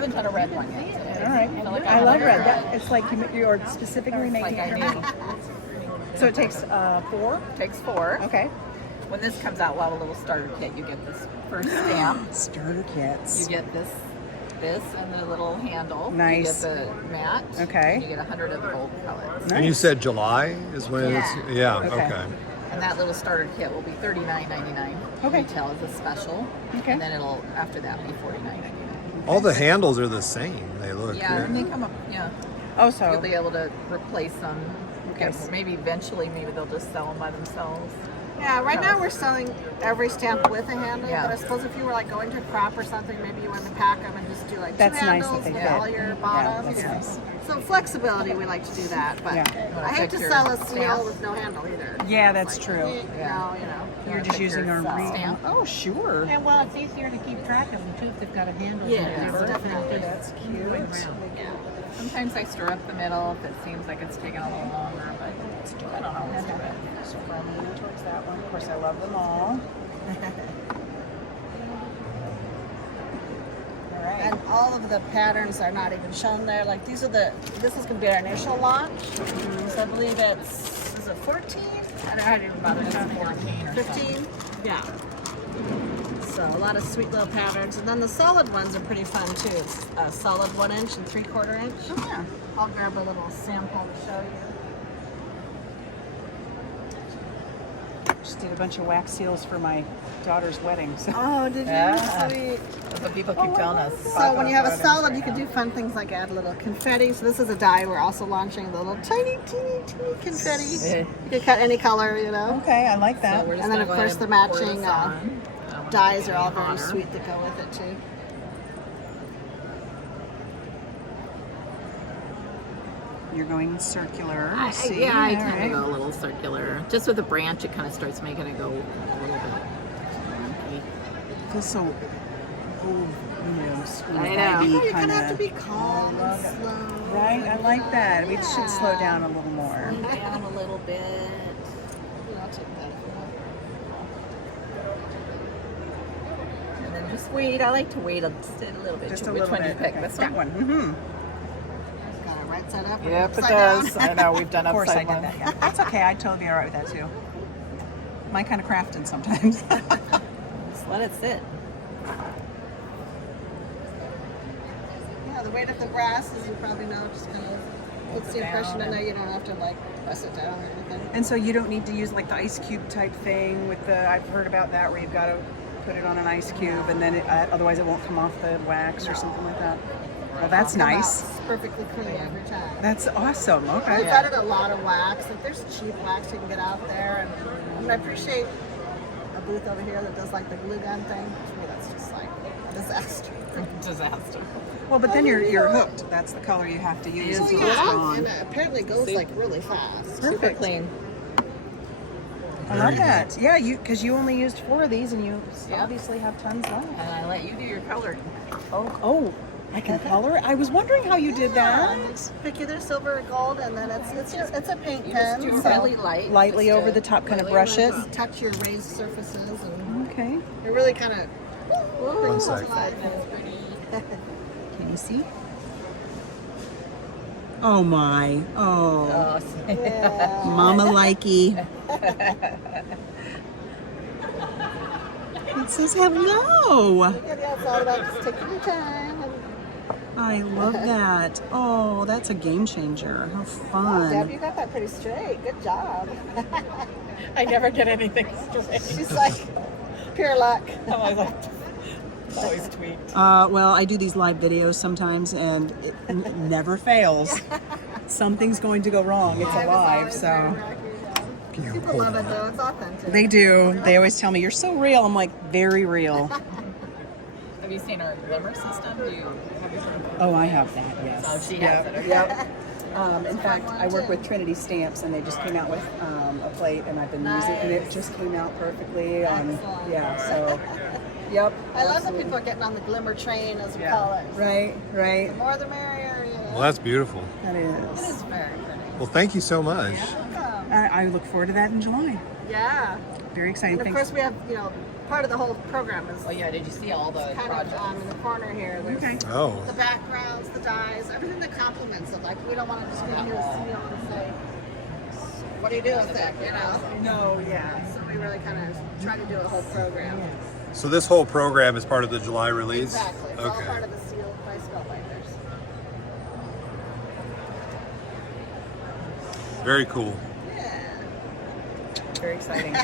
haven't done a red one yet. All right. I love red. It's like you're specifically making it for me. So it takes 4? Takes 4. Okay. When this comes out, we'll have a little starter kit. You get this first stamp. Starter kits. You get this and the little handle. Nice. You get the mat. Okay. And you get 100 of the gold pellets. And you said July is when it's... Yeah, okay. And that little starter kit will be $39.99. Okay. Retail is a special. Okay. And then it'll, after that, be $49.99. All the handles are the same. They look... Yeah, and they come up, Oh, so... You'll be able to replace them. Okay. Maybe eventually, they'll just sell them by themselves. Yeah, right now we're selling every stamp with a handle, Yeah. but I suppose if you were like going to a crop or something, maybe you want to pack them and just do like That's two nice handles that they with all fit. your bottoms. Yeah, that's nice. So flexibility, we like to do that, but Yeah. I hate to Picture sell a stamp. seal with no handle either. Yeah, that's true. No, You're just using our stamp. Oh, sure. And well, it's easier to keep track of them too if they've got a handle. Yeah, They're definitely. That's cute. Sometimes I stir up the middle if it seems like it's taking a little longer, but I don't always do it. So I'm leaning towards that one. Of course, I love them all. All right. And all of the patterns are not even shown there. Like this is going to be our initial launch. So I believe is it 14? I don't even bother. It's 14 or 15? Yeah. So a lot of sweet little patterns. And then the solid ones are pretty fun too. It's a solid 1 inch and 3/4 inch. Oh, yeah. I'll grab a little sample to show you. Just did a bunch of wax seals for my daughter's wedding. So. Oh, did you? Yeah. Sweet. That's what people keep telling us. So when you have a solid, you can do fun things like add a little confetti. So this is a die. We're also launching the little tiny, teeny, teeny confetti. You can cut any color, Okay, I like that. we're just And then, gonna of go course, ahead the and pour matching this on. dyes are all Hotter. very sweet that go with it too. You're going circular. I tend to go a little circular. Just with a branch, it kind of starts making it go a little bit wonky. Feels so, I know. You kind of have to be calm and slow. Right, I like that. We should slow down a little more. Slow down a little bit. I'll take that. And then just wait. I like to wait a little bit. Just a Which little one do you bit. pick? This That one? one. Mm-hmm. Got it right side up. Yep, it upside does. down. I know, we've done Of course I upside did one. that, yeah. That's okay. I'd totally be all right with that too. My kind of crafting sometimes. Just let it sit. Yeah, the weight of the brass, as you probably know, just kind of puts the impression in there. You don't have to like press it down or anything. And so you don't need to use like the ice cube type thing with the, I've heard about that where you've got to put it on an ice cube and then otherwise it won't come off the wax or something like that. Well, that's nice. It's perfectly clean every time. That's awesome. We've Okay. added a lot of wax. Like there's cheap wax you can get out there, and I appreciate a booth over here that does like the glue gun thing. To me, that's just like a disaster. Disaster. Well, but then you're hooked. That's the color you have to use Oh until it's yeah, gone. and it apparently goes like really fast. Super clean. I love that. Yeah, because you only used 4 of these and you Yeah. obviously have tons left. And I let you do your coloring. Oh, I can color it? I was wondering how you did that. Pick either silver or gold, and then it's a paint You pen. just do so really light. Lightly just over to the top, kind of really brush it. just touch your raised surfaces, and Okay. it really kind of brings it sec. to life. And it's pretty. Can you see? Oh my. Oh. Yeah. Mama likey. It says hello. Yeah, it's all about just taking your time. And, I love that. Oh, that's a game changer. How Deb, fun. you got that pretty straight. Good job. I never get anything straight. She's like pure luck. I'm always like, always tweaked. Well, I do these live videos sometimes and it never fails. Something's going to go wrong. It's alive, so. People love it though. It's authentic. They do. They always tell me, you're so real. I'm like, very real. Have you seen our glimmer system? Have you seen Oh, I have that, yes. Oh, she has it, okay. Yep. In fact, I work with Trinity Stamps, and they just came out with a plate, and I've been using it, and it just came out perfectly. Yeah, so, yep. I love that people are getting on the glimmer train, as we call it. Right, right. The more the merrier, you know. Well, that's beautiful. That It is. is very pretty. Well, thank you so much. Welcome. I look forward to that in July. Yeah. Very exciting. And of Thanks. course we have, part of the whole program is Oh yeah, did you see all the kind projects? of in the corner here. There's Okay. Oh, the backgrounds, the dyes, everything that complements it. Like we don't want to just be here to see it and say, "What do you do with it?" You know. No, yeah. So we really kind of try to do a whole program. so this whole program is part of the July release? Exactly. It's all Okay. part of the Sealed by Spellbinders. Very cool. Yeah. Very exciting.